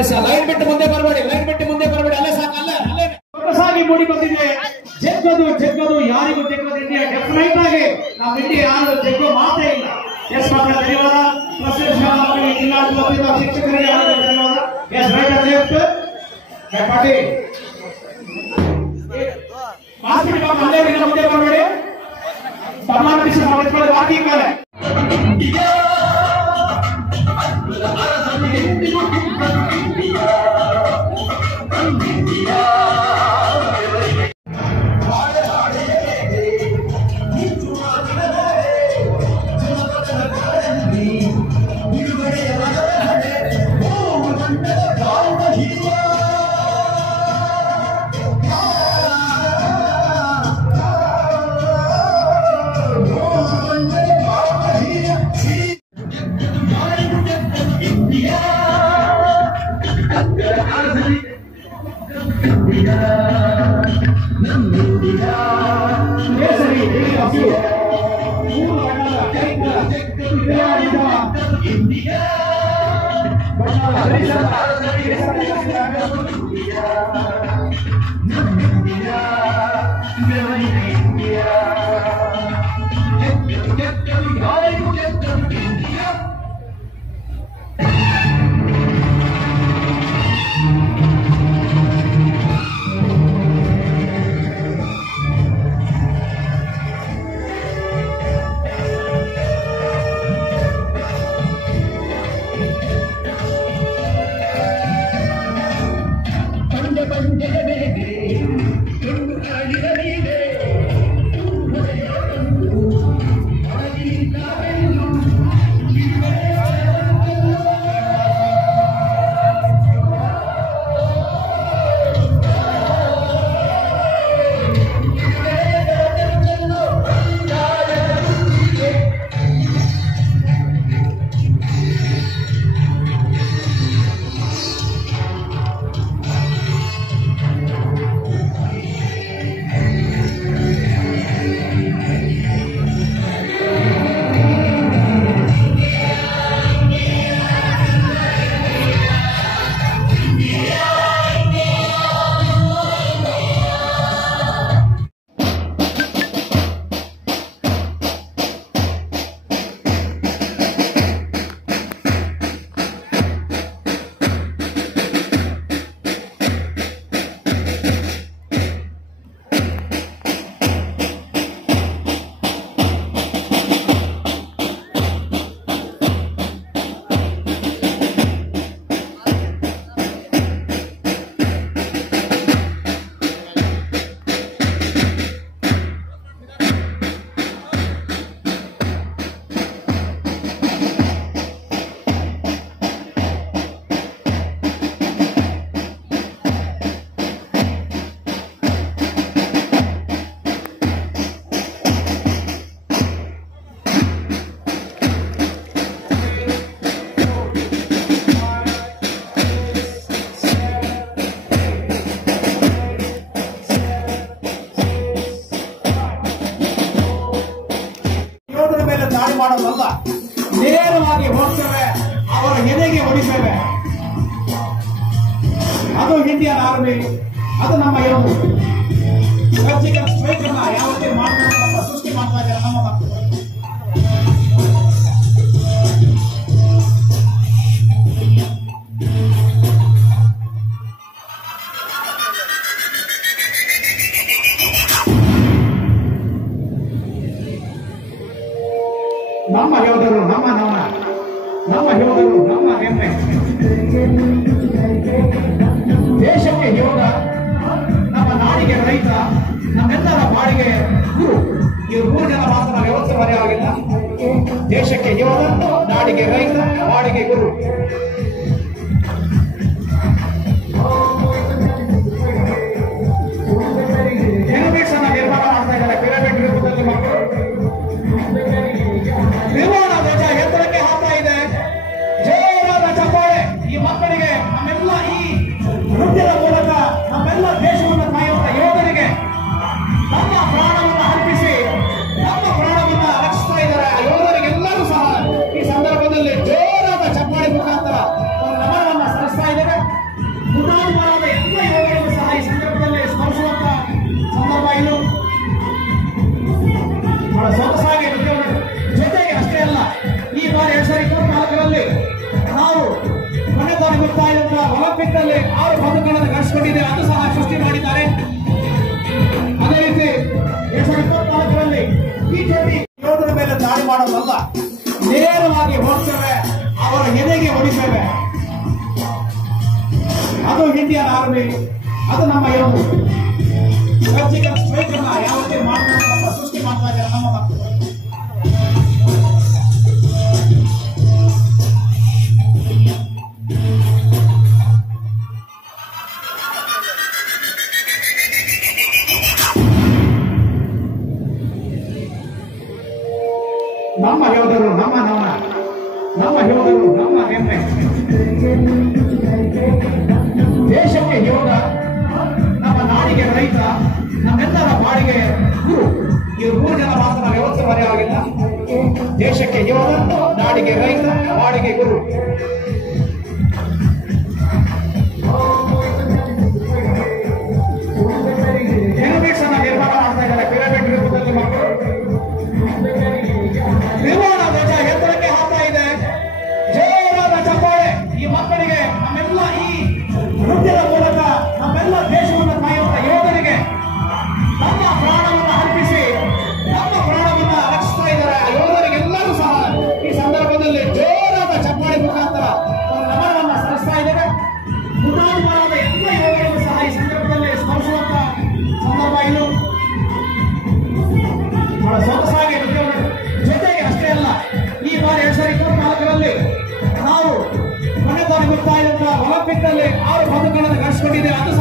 S line ಬಿಟ್ಟು ಮುಂದೆ ಬರಬೇಡಿ, ಲೈನ್ ಬಿಟ್ಟು ಮುಂದೆ ಬರಬೇಡಿ. ಅಲ್ಲೇ ಸಾಕು, ಅಲ್ಲೇ ಅಲ್ಲೇ ಹೊಸದಾಗಿ ಮೂಡಿ ಬಂದಿದೆ. ಜಗ್ಗದು ಜಗ್ಗದು ಯಾರಿಗೂ ಜಗ್ಗದು ಇಂಡಿಯಾ. ಡೆಫಿನೆಟ್ ಆಗಿ ನಮ್ಮ ಇಂಡಿಯಾ ಯಾರು ಜಗ್ಗೋ ಮಾತೇ ಇಲ್ಲ. ಎಸ್ ಮಕ್ಕಳ ಧನ್ಯವಾದ. ಜಿಲ್ಲಾಡಳಿತ ಶಿಕ್ಷಕರಿಗೆ ಧನ್ಯವಾದ. ಎಸ್ ರೈಟ್ ಅಂಡ್ ಲೆಫ್ಟ್ ಪಾಟಿ ಮಾತಿಗೆ ಅಲ್ಲೇ ಮುಂದೆ ಬರಬೇಡಿ. ಸಮಾನ ವಿಷಯ ಮಾಡಿಕೊಳ್ಳೋದು ಬಾಕಿ ಕಾಲ. ಮಾಡೋದಲ್ಲ, ನೇರವಾಗಿ ಹೋಗ್ತೇವೆ, ಅವರ ಎದೆಗೆ ಹೊಡಿತೇವೆ. ಅದು ಇಂಡಿಯನ್ ಆರ್ಮಿ, ಅದು ನಮ್ಮ ಯೋಧರು. ಸರ್ಜಿಕಲ್ ಸ್ಟ್ರೈಕ್ ಅನ್ನ ಯಾವುದೇ ಮಾಡ್ತಾರೆ ಸೃಷ್ಟಿ ಮಾಡ್ತಾ ಇದ್ದಾರೆ ನಮ್ಮ ಮಕ್ಕಳು. ನಮ್ಮ ಯೋಧರು ನಮ್ಮ ಯೋಧರು ನಮ್ಮ ಹೆಮ್ಮೆ. ದೇಶಕ್ಕೆ ಯೋಧ, ನಮ್ಮ ನಾಡಿಗೆ ರೈತ, ನಮ್ಮೆಲ್ಲರ ಬಾಡಿಗೆ ಗುರು. ಇವರು 3 ಜನ ಮಾತ್ರ ವ್ಯವಸ್ಥೆ ಬರೆಯಾಗಿಲ್ಲ. ದೇಶಕ್ಕೆ ಯೋಧ, ನಾಡಿಗೆ ರೈತ, ಬಾಡಿಗೆ ಗುರು. ಪಿರಮಿಡ್ಸ್ ಅನ್ನ ನಿರ್ಮಾಣ ಮಾಡ್ತಾ ಇದ್ದಾರೆ. ಪಿರಮಿಡ್ ರೂಪದಲ್ಲಿ ಮಕ್ಕಳು ತ್ರಿವರ್ಣ ಧ್ವಜ ಎತ್ತರಕ್ಕೆ ಹಾಕ್ತಾ ಇದೆ. ಜೋರಾದ ಚಪ್ಪಾಳೆ. ಈ ಮಕ್ಕಳಿಗೆ, ನಮ್ಮೆಲ್ಲ ಈ ನೃತ್ಯದ ಮೂಲಕ ನಮ್ಮೆಲ್ಲ ದೇಶವನ್ನು ಕಾಯುವಂತ ಯೋಧರಿಗೆ ನಮ್ಮ ಪ್ರಾಣವನ್ನು ಅರ್ಪಿಸಿ ನಮ್ಮ ಪ್ರಾಣವನ್ನು ರಕ್ಷಿಸ್ತಾ ಇದ್ದಾರೆ. ಯೋಧರಿಗೆಲ್ಲರೂ ಸಹ ಈ ಸಂದರ್ಭದಲ್ಲಿ ಜೋರಾದ ಚಪ್ಪಾಳೆ ಮುಖಾಂತರ ಒಲಿಂಪಿಕ್ ನಲ್ಲಿ 6 ಪದಕಗಳನ್ನು ಗಳಿಸಿಕೊಂಡಿದೆ, ಅದು ಸಹ ಸೃಷ್ಟಿ ಮಾಡಿದ್ದಾರೆ. ಅದೇ ರೀತಿ 2024ರಲ್ಲಿ ಬಿಜೆಪಿ ಯೋಧರ ಮೇಲೆ ದಾಳಿ ಮಾಡೋದಲ್ಲ, ನೇರವಾಗಿ ಹೋಗ್ತೇವೆ, ಅವರ ಎದೆಗೆ ಹೊಡಿತೇವೆ. ಅದು ಇಂಡಿಯನ್ ಆರ್ಮಿ, ಅದು ನಮ್ಮ ಯೋಧರು. ಸರ್ಜಿಕಲ್ ಸ್ಟ್ರೈಕ್ ಅನ್ನ ಯಾವತ್ತೇ ಮಾಡ್ತಾರೆ, ಸೃಷ್ಟಿ ಮಾಡ್ತಾ ಇದ್ದಾರೆ ನಮ್ಮ ಮಕ್ಕಳು. ನಮ್ಮ ಯೋಧರು ನಮ್ಮ ನಮನ, ನಮ್ಮ ಯೋಧರು ನಮ್ಮ ಹೆಮ್ಮೆ. ದೇಶಕ್ಕೆ ಯೋಧ, ನಮ್ಮ ನಾಡಿಗೆ ರೈತ, ನಮ್ಮೆಲ್ಲರ ಬಾಡಿಗೆ ಗುರು. ಈ 3 ಜನ ಮಾತ್ರ ವ್ಯವಸ್ಥೆ ಮರೆಯಾಗಿಲ್ಲ. ದೇಶಕ್ಕೆ ಯೋಧ, ನಾಡಿಗೆ ರೈತ, ಬಾಡಿಗೆ ಗುರು. ಪಿರಮಿಡ್ಸ್ ಅನ್ನ ನಿರ್ಮಾಣ ಮಾಡ್ತಾ ಇದ್ದಾರೆ. ಪಿರಮಿಡ್ ರೂಪದಲ್ಲಿ ಮಕ್ಕಳು ತ್ರಿವರ್ಣ ಧ್ವಜ ಎತ್ತರಕ್ಕೆ ಹಾಕ್ತಾ ಇದೆ. ಜೋರಾದ ಚಪ್ಪಾಳೆ. ಈ ಮಕ್ಕಳಿಗೆ, ನಮ್ಮೆಲ್ಲ ಈ ನೃತ್ಯದ ಮೂಲಕ ನಮ್ಮೆಲ್ಲ ದೇಶವನ್ನು ಕಾಯುವಂತ ಯೋಧರಿಗೆ ನಮ್ಮ ಪ್ರಾಣವನ್ನು ಅರ್ಪಿಸಿ ನಮ್ಮ ಪ್ರಾಣವನ್ನು ರಕ್ಷಿಸ್ತಾ ಇದ್ದಾರೆ. ಆ ಯೋಧರಿಗೆಲ್ಲರೂ ಸಹ ಈ ಸಂದರ್ಭದಲ್ಲಿ ಜೋರಾದ ಚಪ್ಪಾಳೆ ಮುಖಾಂತರ ಒಂದು ನಮನವನ್ನು ಸಲ್ಲಿಸ್ತಾ ಇದ್ದಾರೆ. ಹುತಾತ್ಮರಾದ ಎಲ್ಲ ಯೋಧರಿಗೂ ಸಹ ಈ ಸಂದರ್ಭದಲ್ಲಿ ಸ್ಮರಿಸುವಂತ ಸಂದರ್ಭ ಇದು. ಬಹಳ ಸೊಗಸಾಗಿ ನೃತ್ಯವನ್ನು, ಜೊತೆಗೆ ಅಷ್ಟೇ ಅಲ್ಲ, ಈ ಬಾರಿ 2024ರಲ್ಲಿ ನಾವು ಕೊನೆ ಬಾರಿ ಬರ್ತಾ ಇರುವಂತಹ ಒಲಿಂಪಿಕ್ ನಲ್ಲಿ 6 ಪದಕಗಳನ್ನು ಗಳಿಸಿಕೊಂಡಿದೆ, ಅದು